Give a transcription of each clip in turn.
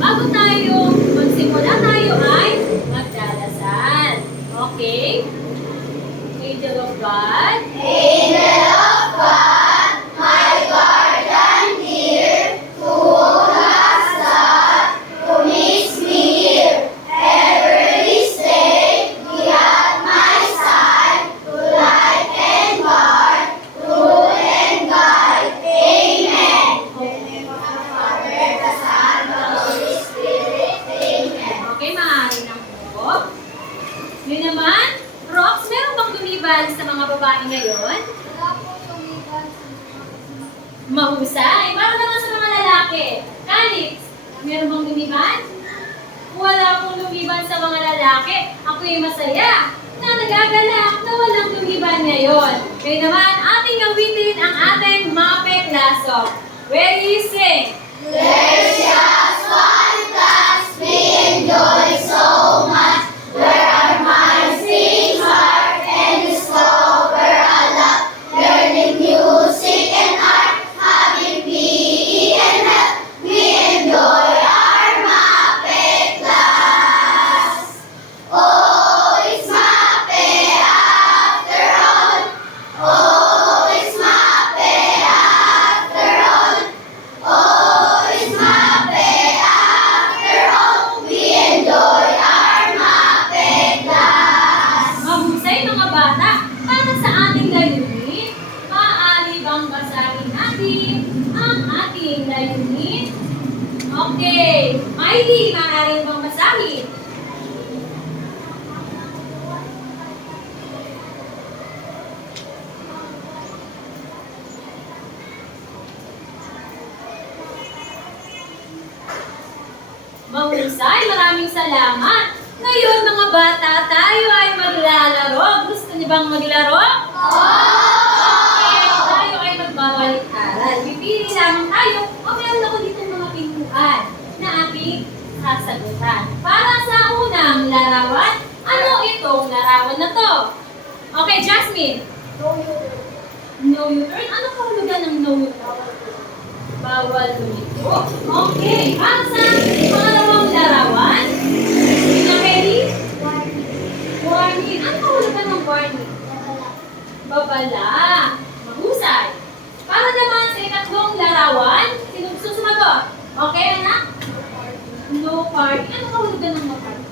bago tayo magsimula tayo ay magdadasal. Okay? Angel of God. Angel of God, my guardian dear, to whom hast thou promised me here, every stay be at my side, to light and guard, rule and guide. Amen. In the name of the Father, the Son, the Holy Spirit. Amen. Okay, maaari na po. Yun naman, Rox, meron bang lumiban sa mga babae ngayon? Wala po lumiban sa mga Mahusay. Para naman sa mga lalaki. Calix, meron bang lumiban? Wala pong lumiban sa mga lalaki. Ako'y masaya na nagagalak na walang lumiban ngayon. Kaya naman, ating awitin ang ating Mapek Lasso. Where you sing? There's just one class we enjoy so much, where our minds sing hard and discover a lot, learning music and art, having PE and health. We enjoy our MAPE class. Oh, it's MAPE after all. Oh, it's MAPE after all. Oh, it's MAPE after all. We enjoy our MAPE class. Mahusay mga bata, para sa ating layunin, maaari bang basahin natin ang ating layunin? Okay, Miley, maaari bang basahin? Mahusay, maraming salamat. Ngayon mga bata, tayo ay maglalaro. Gusto niyo bang maglaro? Okay, tayo ay magbabalik-aral. Pipili lamang tayo o meron ako dito mga pintuan na ating sasagutan. Para sa unang larawan, ano itong larawan na to? Okay, Jasmine. No U-turn. Ano kahulugan ng no U-turn? Bawal lumiko. Okay, para sa pangalawang larawan, Tina Kelly? Warning. Ano kahulugan ng warning? Babala. Mahusay. Para naman sa ikatlong larawan, sino gusto sumagot? Okay, anak? No party. Ano kahulugan ng no party?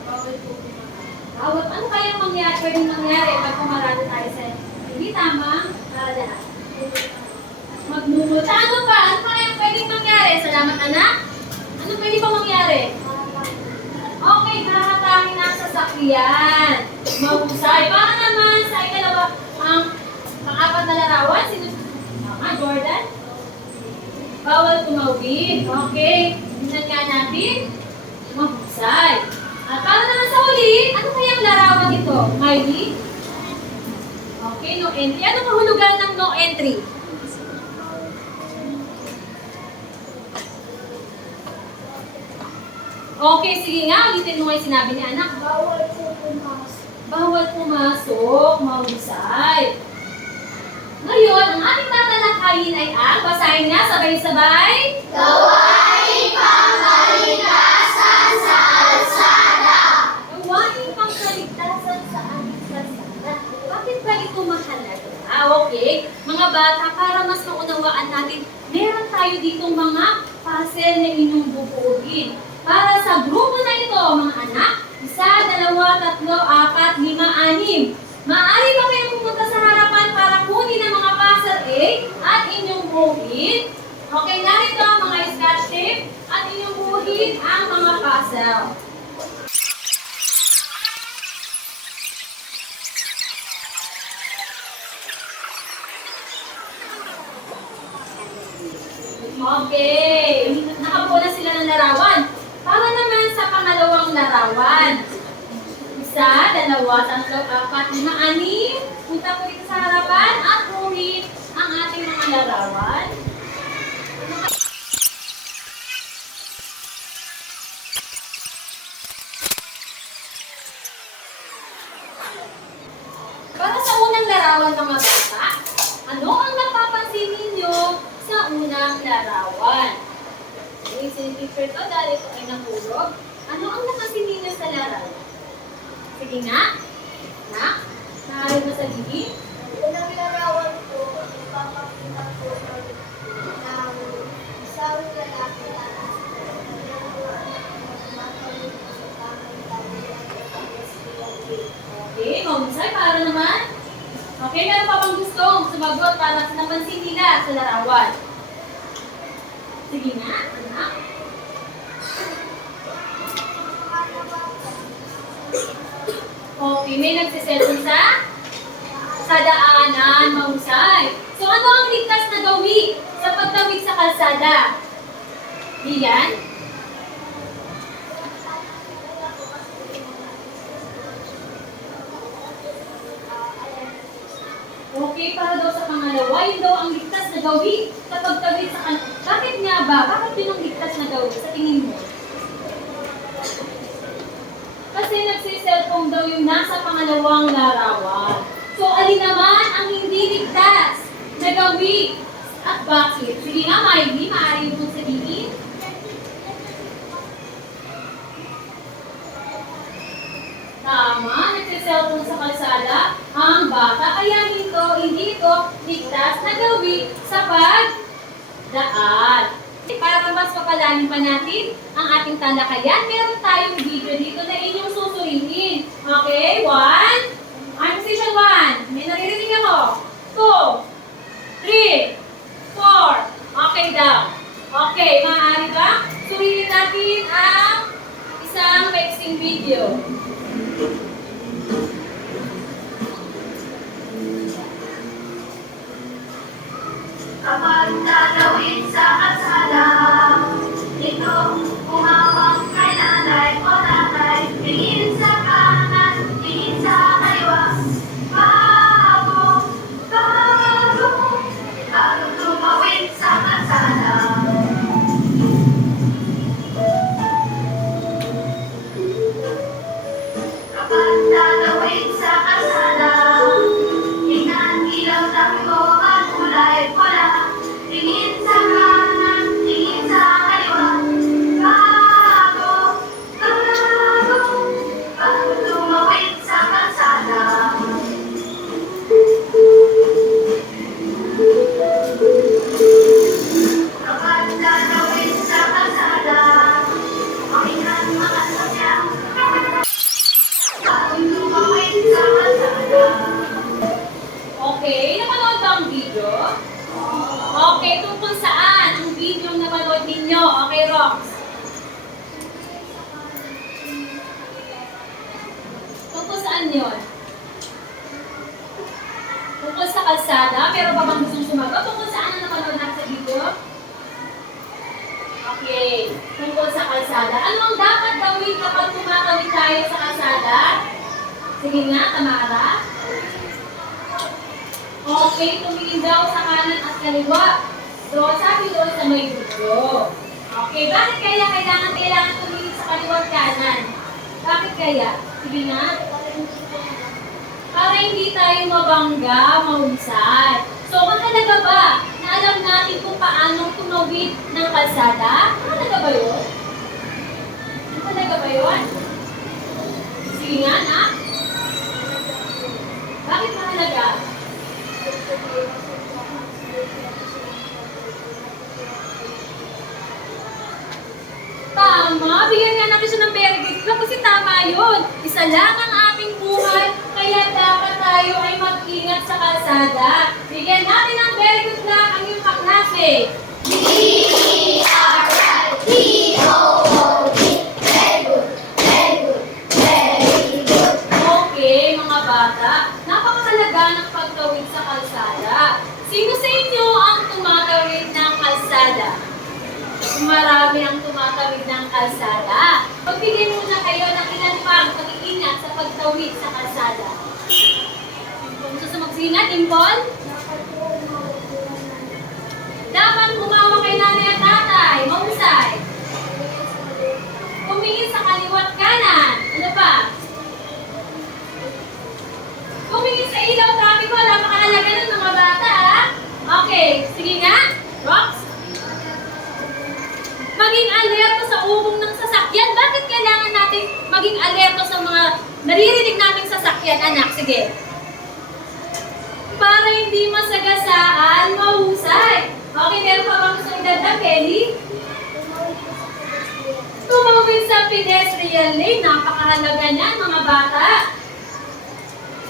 Bawal. Ano kaya pwedeng mangyari pag pumarada tayo sa hindi tamang daan? Magmumulta. Ano pa? Ano kaya pwedeng mangyari? Salamat, anak. Ano pwede pa mangyari? Okay, hahatakin ang sasakyan. Mahusay. Para naman sa ikalawa, ang pang-apat na larawan, sino? Tama, Jordan? Bawal tumawid. Okay. Tingnan nga natin. Mahusay. At para naman sa huli, ano kayang larawan ito? Miley? Okay, no entry. Ano kahulugan ng no entry? Okay, sige nga. Ulitin mo nga yung sinabi ni anak. Bawal po pumasok. Bawal pumasok. Mahusay. Ngayon, ang ating tatalakayin ay ang basahin nga sabay-sabay. Gawain pangkaligtasan sa kalsada. Gawain pangkaligtasan sa ating kalsada. Bakit ba ito mahalaga? Okay. Mga bata, para mas maunawaan natin, meron tayo ditong mga puzzle na inyong bubuuin. Para sa grupo na ito, mga anak, 1, 2, 3, 4, 5, 6. Maaari ba kayo pumunta sa harapan para kunin ang mga puzzle A at inyong buuin? Okay, narito ang mga scotch tape at inyong buuin ang mga puzzle. Okay, nakabuo na sila ng larawan. Para naman sa pangalawang larawan. 1, 2, 3, 4, 5, 6. Punta po dito sa harapan at kunin ang ating mga larawan. Para sa unang larawan mga bata, ano ang napapansin ninyo sa unang larawan? listening teacher to dahil ito ay nahulog. Ano ang nakasilin niyo sa larawan? Sige nga. Nak, maaari mo sabihin? Unang larawan ko, ipapakita ko ng isang lalaki na Okay, mahusay. Para naman? Okay, meron pa bang gustong sumagot para sa napansin nila sa larawan? Sige nga, anak. Okay, may nagsiselfon sa daanan, mahusay. So ano ang ligtas na gawi sa pagtawid sa kalsada? Diyan? Okay, para daw sa pangalawa, yun daw ang ligtas na gawi sa pagtawid sa kalsada. Bakit nga ba? Bakit yun ang ligtas na gawi sa tingin mo? Kasi nagsiselfone daw yung nasa pangalawang larawan. So, alin naman ang hindi ligtas na gawi at bakit? Sige nga, Miley, maaari mo kong sabihin. Tama, nagsiselfone sa kalsada ang bata. Kaya hindi ito ligtas na gawi sa pagdaan. Para mas mapalalim pa natin ang ating talakayan, meron tayong video dito na inyong susuriin. Okay, 1. Ang position 1. May naririnig ako. 2, 3, 4. Okay daw. Okay, maaari ba? Suriin natin ang isang mixing video. Kapag tatawid sa kalsada, ito umawang kay nanay o tatay, tingin sa kanan, tingin sa kaliwa. Bago tumawid sa kalsada. Kapag tatawid sa kalsada, tingnan ilaw takbo at kulay pula. Tingin sa kanan, tingin sa kaliwa. Bago tumawid sa kalsada. Kapag tatawid sa kalsada, pakinggan mga sadyang. Bago tumawid sa kalsada. Okay, napanood ba ang video? Okay, tungkol saan ang video ang napanood ninyo? Okay, Rox? Tungkol saan yun? Tungkol sa kalsada? Pero ba bang gustong sumagot? Tungkol saan ang napanood natin sa video? Okay, tungkol sa kalsada. Ano ang dapat gawin kapag tumatawid tayo sa kalsada? Sige nga, Tamara. Okay, tumingin daw sa kanan at kaliwa. So, sabi doon sa may video. Okay, bakit kaya kailangan tumingin sa kaliwa at kanan? Bakit kaya? Sige nga. Para hindi tayo mabangga, mahusay. So, mahalaga ba na alam natin kung paano tumawid ng kalsada? Mahalaga ba yun? Mahalaga ba yun? Sige nga, na. Bakit mahalaga? Tama, bigyan nga natin siya ng very good club kasi tama yun. Isa lang ang ating buhay, kaya dapat tayo ay mag-ingat sa kalsada. Bigyan natin ng very good club ang iyong kaklase. B-R-I-T-O-O-D. Very good, very good, very good. Okay, mga bata, napakahalaga ng pagtawid sa kalsada. Sino sa inyo ang tumatawid ng kalsada? Marami ang tumatawid ng kalsada. Pagbigay muna kayo ng ilan pang pag-iingat sa pagtawid sa kalsada. Kung gusto magsingat, Impol? Dapat humawa kay nanay at tatay. Mahusay. Tumingin sa kaliwat kanan. Ano pa? Tumingin sa ilaw traffic ko. Napakahalaga ng mga bata, ha? Okay. Sige nga. Rox? Maging naririnig naming sasakyan, anak. Sige. Para hindi masagasaan, mahusay. Okay, meron pa bang gusto idagdag, Kelly? Tumawid sa pedestrian lane. Napakahalaga niyan, mga bata.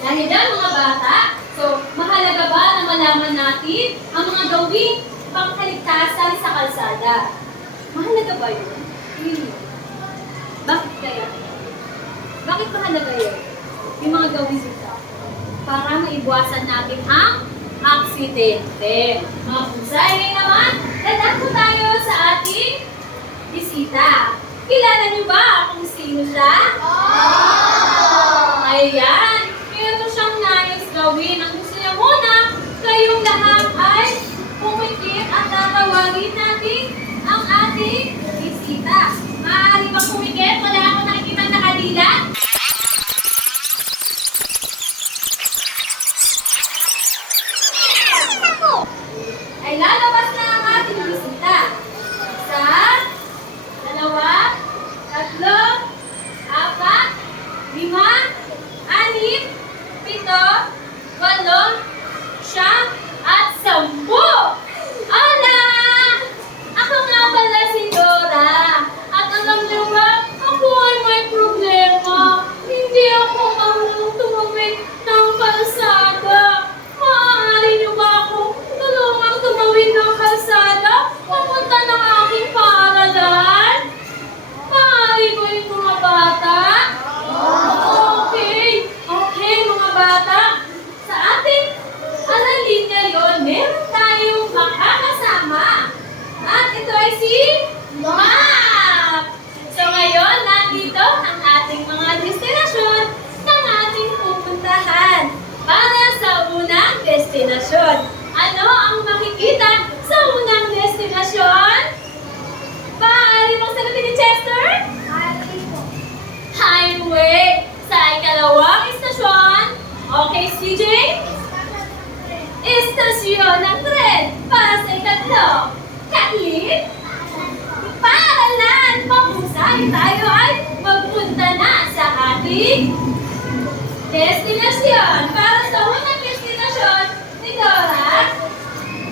Dahil yan, mga bata, so, mahalaga ba na malaman natin ang mga gawing pangkaligtasan sa kalsada? Mahalaga ba yun? Hindi. Bakit kaya? Bakit mahalaga yun? Yung mga gawin dito. Para maibuwasan natin ang aksidente. Mga pusay, ngayon naman, dadaan po tayo sa ating bisita. Kilala niyo ba kung sino siya? Ayan. Meron siyang nais gawin. Ang gusto niya muna, kayong lahat ay pumikit at tatawagin natin ang ating bisita. Maaari ba pumikit? Wala ako nakikita na kanila. Ay lalabas na ang ating bisita. Isa, dalawa, tatlo, apat, lima, anim, pito, walo, siyam, at 10. Ala! Ako nga pala si Dora. At alam niyo ba, ako ay may problema. Hindi ako marunong tumawid ng kalsada. Maaari niyo ba ako tulungang tumawid ng kalsada papunta ng aking paaralan? Maaari ko yung mga bata? Okay. Okay, mga bata. Sa ating aralin ngayon, meron tayong makakasama. At ito ay si Map! So ngayon, nandito ang ating mga destinasyon ng ating pupuntahan para sa unang destinasyon. Ano ang makikita sa unang destinasyon? Maaari mong sagutin ni Chester? Highway. Sa ikalawang istasyon, okay, CJ? Istasyon ng tren. Para sa ikatlo, Kathleen? Paaralan. Mahusay, tayo ay magpunta na sa ating destinasyon. Para sa unang destinasyon ni Dora,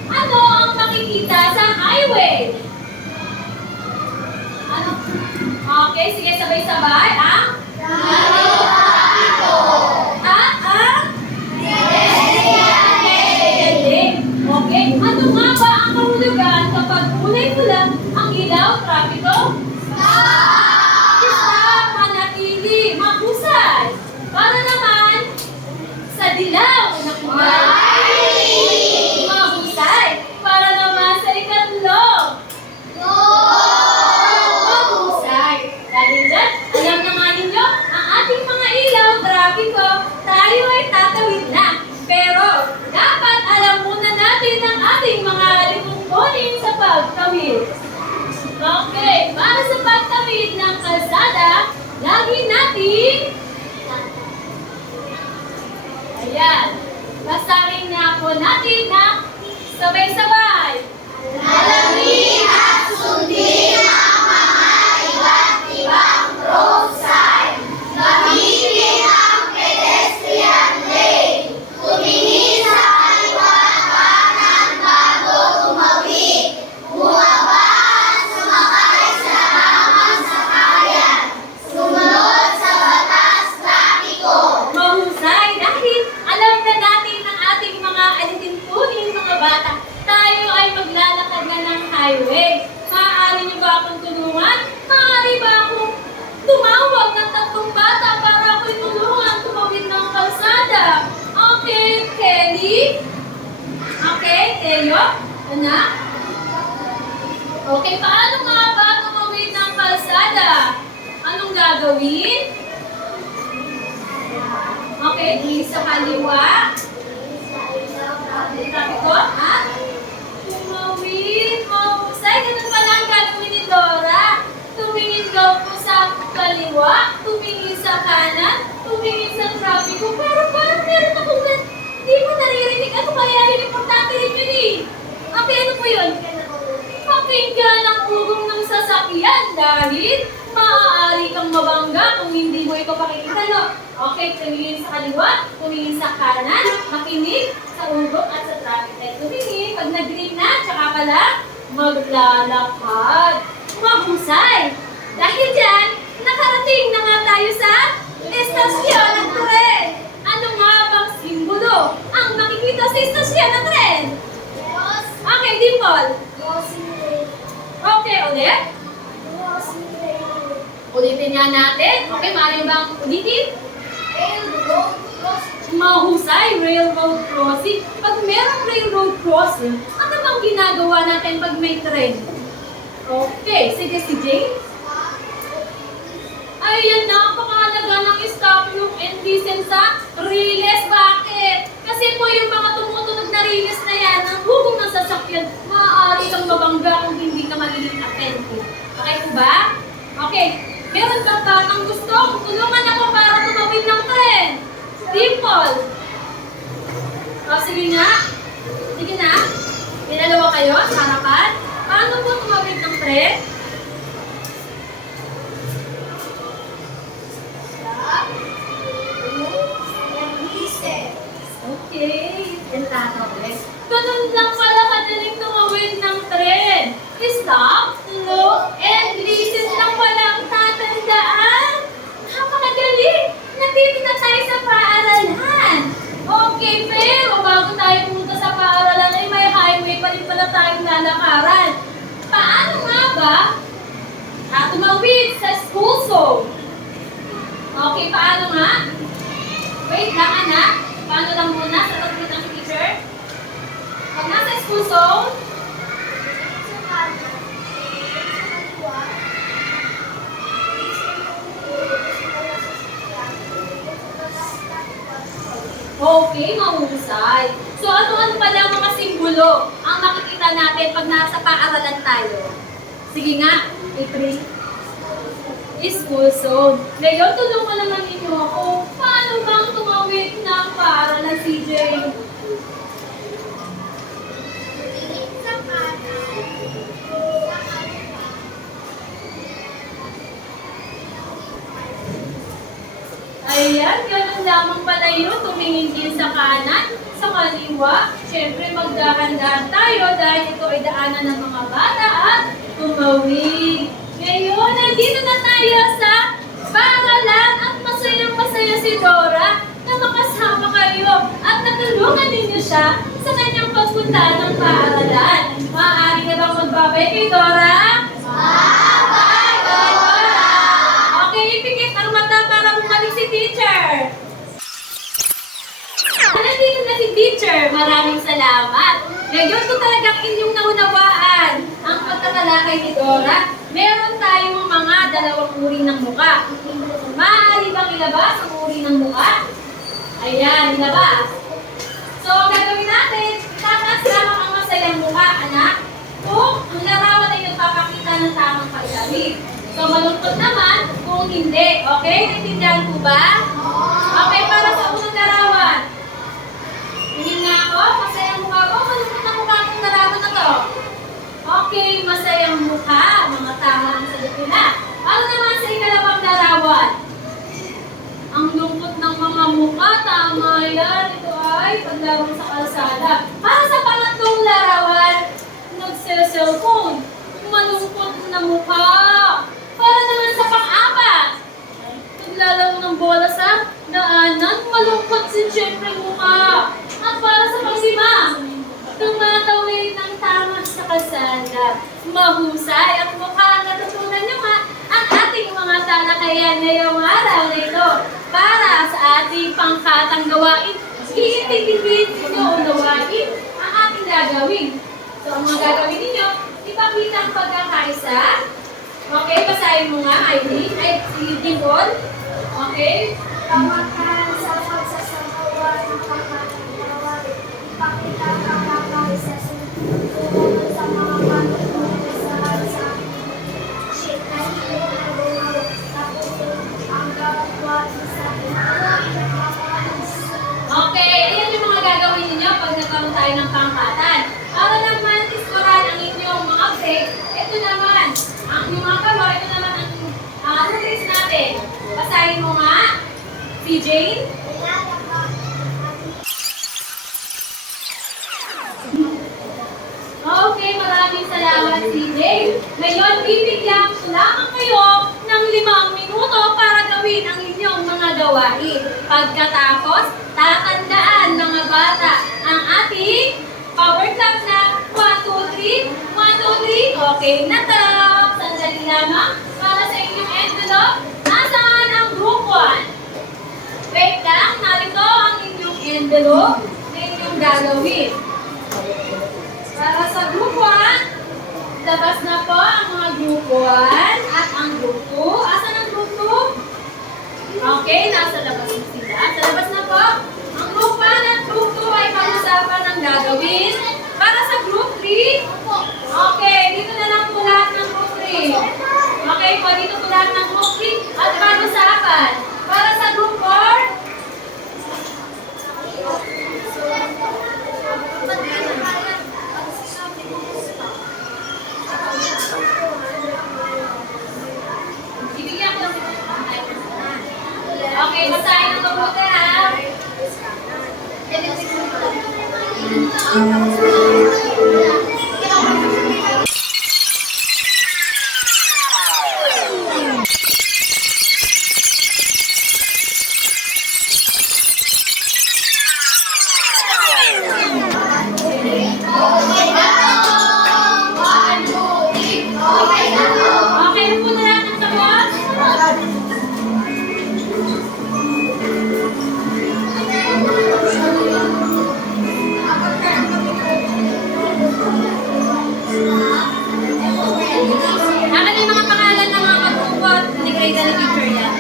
ano ang makikita sa highway? Ano? Okay, sige, sabay-sabay. Ang okay. Ano nga ba ang kahulugan kapag kulay-pula ang ilaw, trapiko? Stop! Manatili, mahusay. Para naman sa dilaw na kulay. Mahusay. Para naman sa ikatlo. Mahusay. Dahil dyan, alam naman ninyo, ang ating mga ilaw, trapiko, tayo ay tatawid na. Pero, dapat alam muna natin ang ating mga lipunin sa pagtawid. Okay, para sa pagtawid ng kalsada, lagi natin ayan, basahin na po natin na sabay-sabay. Alamin at sundin ang mga iba't ibang road sign. Gamitin ang pedestrian lane. Tumingin sa kaliwa at kanan bago tumawid. Bumaba at sumakay sa tamang sakayan. Sumunod sa batas trapiko. Mahusay dahil alam na natin ang ating mga alitintunin, mga bata. Tayo ay maglalakad na ng highway. Maaari niyo ba akong tulungan? Maaari ba akong tumawag ng 3 bata para ako'y tulungan tumawid ng kalsada? Okay, Kelly? Okay, Teo? Anak? Okay, paano nga ba tumawid ng kalsada? Anong gagawin? Okay, sa kaliwa. Sabi ko, ha? Tumawid, mahusay. Ganun pala ang gagawin ni Dora. Tumingin daw po sa kaliwa, tumingin sa kanan, tumingin sa trapiko. Pero parang meron akong hindi mo naririnig. Ano kaya yun? Importante rin yun eh. Okay, ano po yun? Pakinggan ang ugong ng sasakyan dahil maaari ka kang mabangga kung hindi mo ito pakikita, no? Okay, tumingin sa kaliwa, tumingin sa kanan, makinig sa ugok at sa traffic light. Tumingin, pag nag-green na, tsaka pala, maglalakad. Mahusay! Dahil dyan, nakarating na nga tayo sa estasyon ng tren. Ano nga bang simbolo ang makikita sa estasyon ng tren? Okay, Dimple. Okay, ulit. Ulitin nga natin. Okay, maaari bang ulitin? Mahusay, railroad crossing. Pag merong railroad crossing, ano bang ginagawa natin pag may tren? Okay, sige si James. Ayan, napakahalaga ng stop look and listen sa riles. Bakit? Kasi po yung mga tumutunog na riles na yan, ang hugong ng sasakyan, maaari kang mabangga kung hindi ka magiging attentive. Okay po ba? Okay. Meron ba batang gusto? Tulungan ako para tumawid ng tren. Dimple. O, sige nga. Sige na. Pinalawa kayo sa harapan. Paano po tumawid ng tren? Okay. Yan tatawid. Ganun lang pala kadaling tumawid ng tren. Stop, look, and listen lang pala ang tatandaan. Napakagaling! Nandito na tayo sa paaralan. Okay, pero bago tayo pumunta sa paaralan ay may highway pa rin pala tayong lalakaran. Paano nga ba tumawid sa school zone? Okay, paano nga? Wait lang, anak. Paano lang muna sa pag-meet ng teacher? Pag nasa school zone, okay, mahusay. So ano-ano pala ang mga simbolo ang nakikita natin pag nasa paaralan tayo? Sige nga, April. School zone. Ngayon, tulungan naman ninyo ako. Paano bang tumawid ng paaralan, CJ? Ayan, ganun lamang pala yun. Tumingin din sa kanan, sa kaliwa. Siyempre, magdahan-dahan tayo dahil ito ay daanan ng mga bata at tumawid. Ngayon, nandito na tayo sa paaralan at masayang-masaya si Dora na makasama kayo at natulungan ninyo siya sa kanyang pagpunta ng paaralan. Maaari na bang magbabay kay Dora? Bye-bye, Dora! Okay, ipikit ang mata para bumalik si teacher. Nandito na si teacher. Maraming salamat. Ngayon ko talagang inyong naunawaan ang pagtatalakay ni Dora. Meron tayong mga dalawang uri ng muka. Maaari bang ilabas ang uri ng muka? Ayan, ilabas. So, ang gagawin natin, tatas lamang ang masayang muka, anak. Kung ang larawan ay nagpapakita ng tamang pag-ibig. So, malungkot naman kung hindi. Okay? Naintindihan po ba? Okay, para sa unang larawan. Tingin nga ako, masayang mukha ko. Malungkot na mukha kong larawan na to. Okay, masayang mukha. Mga tama ang sagot nila. Ano naman sa ikalawang larawan? Ang lungkot ng mga mukha. Tama yan. Ito ay paglaro sa kalsada. Para sa pangatlong larawan, nagse-cellphone. Malungkot na mukha. Para naman sa pang-apat, naglalaro ng bola sa daanan. Malungkot si siyempre mukha. At para sa pang-lima, tumatawid ng tama sa kalsada. Mahusay at mukhang natutunan nyo nga ang ating mga talakayan ngayong araw na ito para sa ating pangkatang gawain. Iintindi nyo o gawain ang ating gagawin. So, ang mga gagawin ninyo, ipakita ang pagkakaisa. Okay, basahin mo nga, Aileen. Ay, si Dimple. Okay. Pamakan sa pagsasagawa ng pagkakagawa, ipakita ang pagkakaisa sumunod sa mga patuloy sa sheet na hindi na bumawa, tapos ang gawa sa Okay, ayan yung mga gagawin ninyo pag nagkaroon tayo ng pangkatan. Para naman isparan ang inyong mga break, ito naman, ang inyong mga kamay, ito naman ang rules natin. natin. Basahin mo nga. Si Jane. Okay, maraming salamat si Jane. Ngayon, bibigyan ko lamang kayo ng 5 minuto para gawin ang inyong mga gawain. Pagkatapos, tatandaan mga bata ang ating power clap na 1, 2, 3, 1, 2, 3. Okay na to. Sandali lamang para sa inyong envelope. Nasaan ang group 1? Wait lang, narito ang inyong envelope na inyong gagawin. Para sa group 1, labas na po ang mga group 1 at ang group 2. Asan ang group 2? Okay, nasa labas na sila. Sa labas na po. Ang group 1 at group 2 ay pag-usapan ang gagawin. Para sa group 3, okay, dito na lang po lahat ng group 3. Okay po, dito po lahat ng group 3 at pag-usapan. Para sa group 4, ibigyan ko lang si okay, basahin ang mabuti ha. Okay, po na lahat ng tapos. Akin yung mga pangalan ng mga matungkot ni Grade na teacher yan.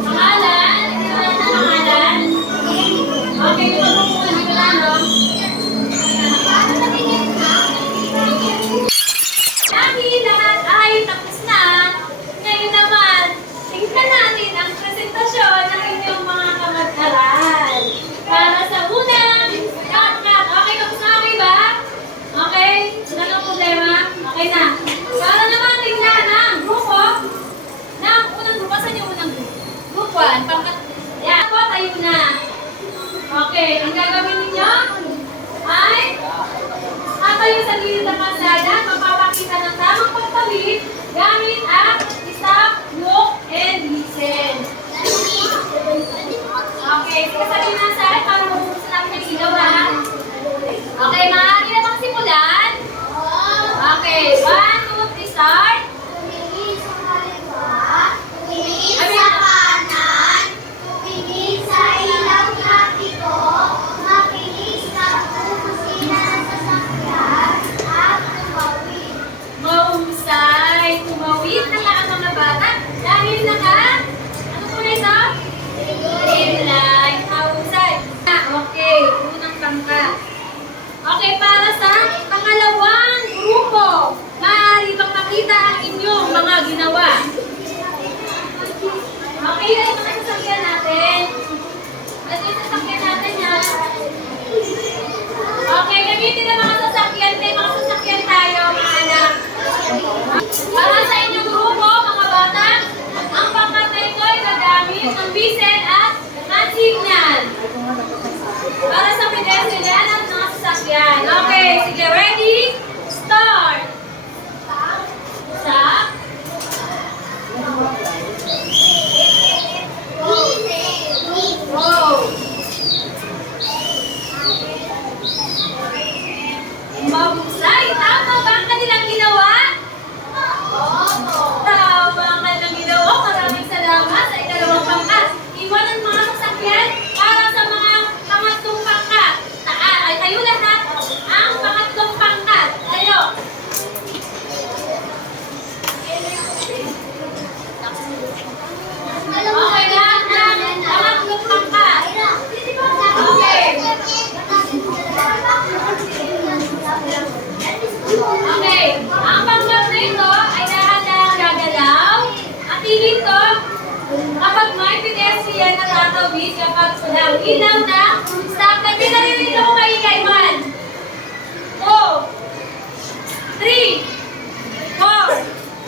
Pangalan? Pangalan? Okay, yung matungkot dito na, no? Dahil lahat ay tapos na, ngayon naman, tingnan natin ang presentasyon ng inyong mga kamag-aral. Para sa unang cut. Okay, tapos na kami ba? Okay? Wala kang problema? Okay na. Para naman tingnan ang grupo ng unang grupo. Saan yung unang grupo? Group 1. Yan po, tayo na. Okay, ang gagawin ninyo ay tatayo sa gilid ng kalsada, magpapakita ng tamang pagtawid gamit ang stop, look, and listen. Okay, sige sabihin na sa akin para mabubusan natin ang ilaw ha. Okay, maaari na bang simulan? Okay, 1, 2, 3, start. Tumingin sa kaliwa, tumingin sa kanan, tumingin sa ilang pito, makinig sa busina ng sasakyan, at tumawid. Mahusay, tumawid na lahat ng mga bata dahil ano po na ito? Green light, mahusay. Okay, unang pangkat. Okay, para sa pangalawang grupo, maaari bang makita ang inyong mga ginawa? Okay, yan yung mga sasakyan natin. Ito yung sasakyan natin yan. Okay, gamitin ang mga sasakyan. May mga sasakyan tayo, mga anak. Para sa inyong grupo, mga bata, ang pangkat na ito ay gagamit ng whistle at hand signal. Para sa pedestrian at mga sasakyan. Okay, sige, ready? Start! Stop. Go! Mahusay! Tama ba ang kanilang ginawa? Tama ang kanilang ginawa. Maraming salamat sa ikalawang pangkat. Iwan ang mga sasakyan para sa mga pangatlong pangkat. Ay kayo lahat ang pangatlong pangkat. Tayo. Okay, lahat ng pangatlong pangkat. Okay. Okay, ang pangkat na ito ay dahan-dahan gagalaw. At dito, kapag may pedestrian na tatawid, kapag walang ilaw na, stop na pinaririnig ako maingay. 1, 2, 3, 4.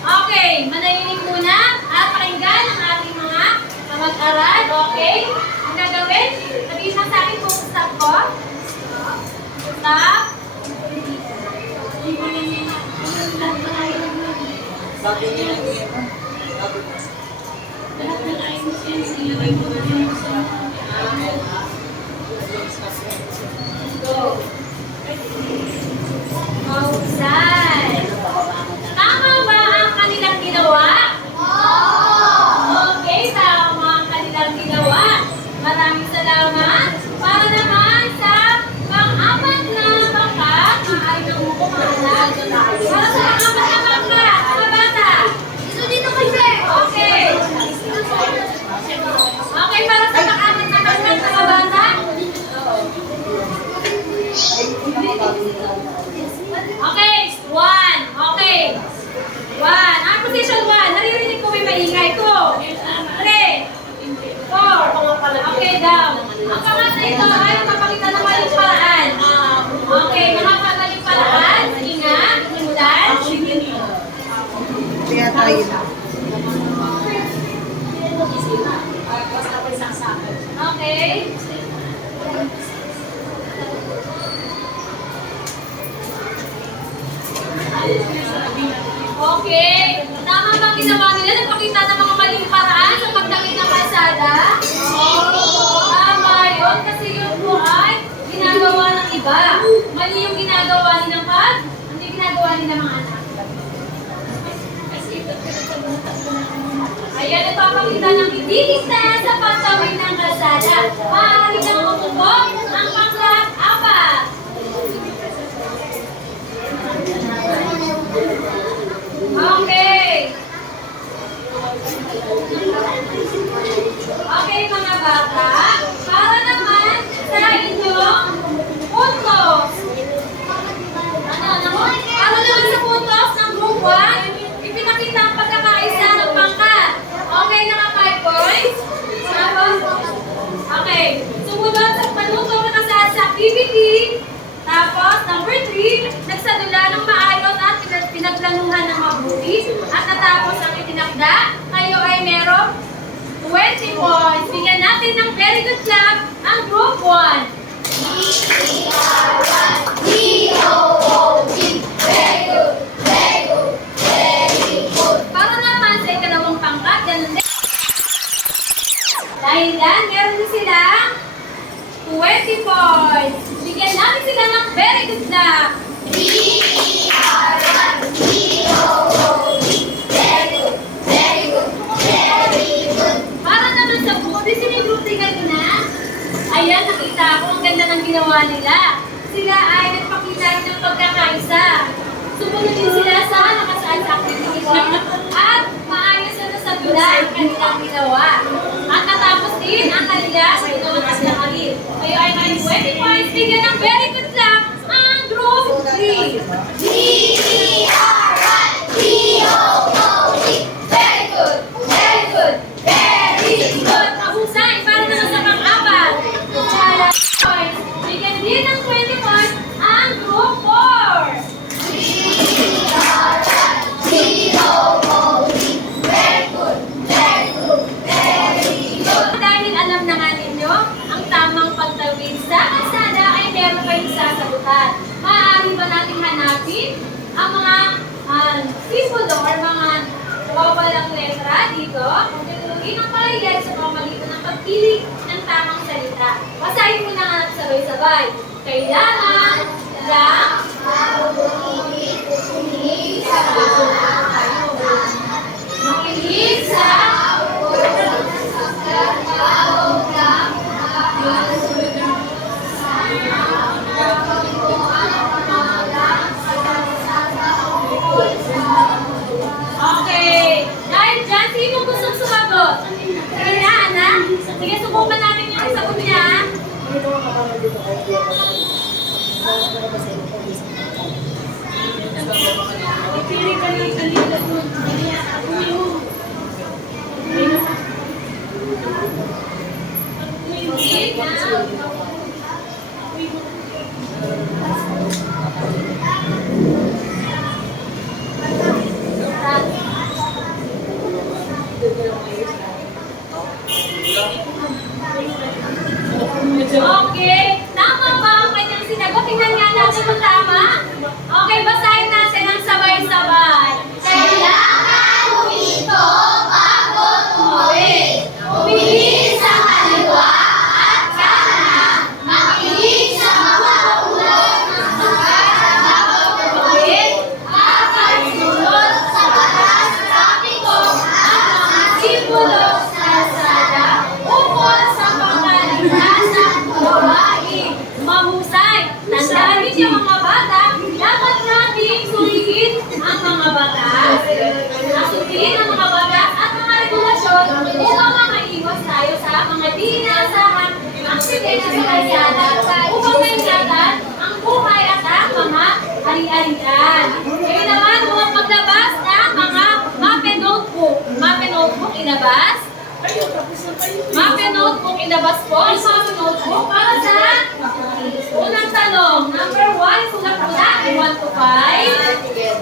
Okay, manahimik muna at Lahat ng items yan, sinilagay ko na yan sa go. Mahusay. Tama ba ang kanilang ginawa? Okay, tama ang kanilang ginawa. Maraming salamat. Para naman sa pang-apat na bangka, maaari na mo kumahalag. Para sa pang-apat na bangka, mga bata. Okay. Okay, para sa pang-apat na bangka, mga bata. Okay, one. Okay. One. Ang position one. Naririnig ko may maingay ko. 3, 4. Okay, down. Ang pangatlo ito ay mapakita ng maling paraan. Okay, mga maling paraan. Sige nga. Simulan. Kaya tayo na. Okay. Okay. Tama bang ginawa nila? Nagpakita ng mga maling paraan sa pagdakit ng kalsada? Tama yun. Kasi yun po ay ginagawa ng iba. Mali yung ginagawa nilang hindi ginagawa nilang mga anak. Ayan, nagpapakita ng hindi ligtas sa pagtawid ng kalsada. Maaari nang tumubog ang pangkat-apat. Okay. Okay, mga bata. Para naman sa inyong puntos. Para naman sa puntos ng group 1, ipinakita ang pagkakaisa ng pangkat. Okay, naka 5 points. Okay. Sumunod sa panutong nakasaad sa PPT. Tapos, number 3, nagsadula ng maayos at pinagplanuhan ng mabuti. At natapos ang itinakda, kayo ay merong 20 points. Bigyan natin ng very good clap ang group 1. Para naman sa ikalawang pangkat, ganun din. Dahil yan, meron din silang 20 points. Bigyan natin sila ng very good clap. Para naman sa buti, sinigruti ka na. Ayan, nakita ko ang ganda ng ginawa nila. Sila ay nagpakita rin ng pagkakaisa. Sumunod din sila sa nakasaad sa activities at maayos na sa dula ang kanilang ginawa. At natapos din ang kanilang ginawa ng alin. Kayo ay may 20 points. Bigyan ng very good clap ang group 3. Very good. Mahusay. Para naman sa pang-apat. Points. Bigyan din ng 20 points ang group 4. Dahil alam na nga ninyo, ang tamang pagtawid sa kalsada ay meron kayong sasagutan. Maaari ba natin hanapin ang mga simbolo or mga wawalang letra dito? Kung tutulungin ang pahayag sa pamamagitan ng pagpili ng tamang salita. Basahin mo na nga sabay-sabay. Kailangan lang makinig sa Okay. Dahil dyan, sino gustong sumagot? Sige na, Ana. Sige, subukan natin yung sagot niya. Pili ka ng kanila doon. Okay, tama ba ang kanyang sinagot? Tingnan nga natin kung tama. Okay, basahin natin ang sabay-sabay. Kailangan nagbibigay ng kalayaan upang maingatan ang buhay at ang mga ari-arian. Kayo naman, huwag maglabas ng mga mape notebook. Mape notebook ilabas. Mape notebook ilabas po. Ang mape notebook para sa unang tanong. Number 1, sulat mo na. 1 to 5.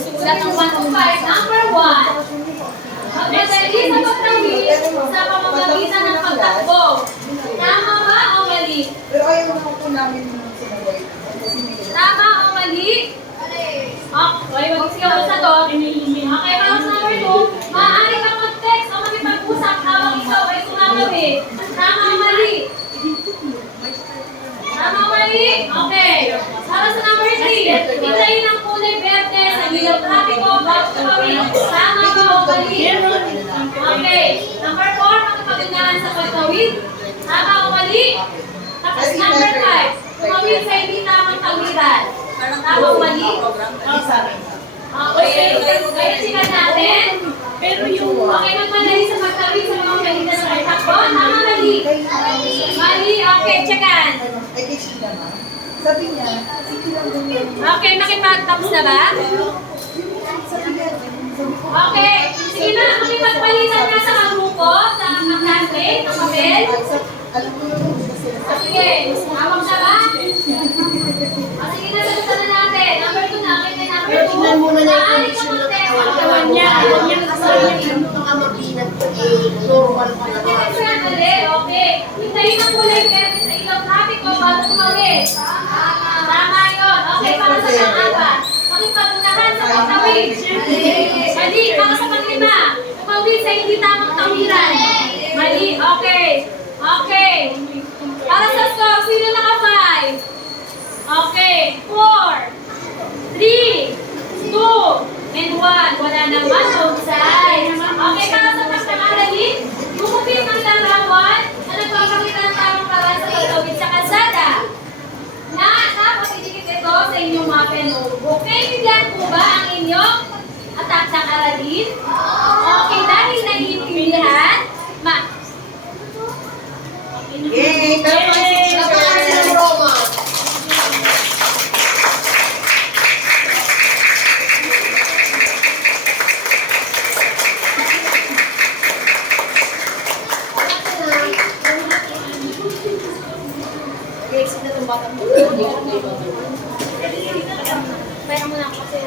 Sulat ng 1 to 5. Number 1. Magmadali sa pagtawid sa pamamagitan ng pagtakbo. Tama ba o mali? Pero ayaw naman po namin yung sinabay. Kasi may Tama o mali? Okay, mag-sigaw ang sagot. Okay, para sa number 2, maaari kang mag-text o makipag-usap habang ikaw ay sumagawi. Tama o mali? Tama o mali? Okay. Para sa number 3, hintayin ang kulay berde sa ilaw trapiko bago tumawid. Tama ba o mali? Okay. Number 4, makipag-unahan sa pagtawid. Tama o mali? Tapos number 5, tumawid sa hindi tamang tawiran. Tama o mali? Okay. Kaya sikat natin. Pero yung okay, magmadali sa pagtawid sa mga kailan ng takbo. Tama mali? Mali. Okay, checkan. ay kay Sheila na. Sabi niya, sige lang din yun. Okay, makipag-tapos na ba? Sabi niya, sabi ko, Okay. Sige na, makipagpalitan na sa grupo, sa mga classmate, ng papel. alam mo yun, kasi Sige, hawak na ba? Sige na, sagutan na natin. Number 2 na, okay na number 2. Tingnan muna na yung Maaari condition ka ng mag-text. katawan niya. Ayaw niya kasama niya yung mga mabinat normal pa Okay, naman. next na ulit. Okay. Hintayin ang kulay verde sa ilaw traffic ko bago tumawid. Tama yun. Okay, para sa pang-apat. Makipag-unahan sa pagtawid. Mali, para sa pang-lima. Tumawid sa hindi tamang tawiran. Mali, okay. Okay. Para sa score, sino naka-5? Okay, 4, 3, 2, and 1. Wala naman, outside. Okay, para sa pagkakaralin, gumupit ang larawan na nagpapakita ng tamang paraan sa pagtawid sa kalsada. Tapos idikit ito sa inyong mga notebook. Naiintindihan po ba ang inyong atak ng aralin? Okay, dahil naiintindihan, yay! Pero Napakasin ng Roma. Exit na itong batang mo. Pera mo na ako kasi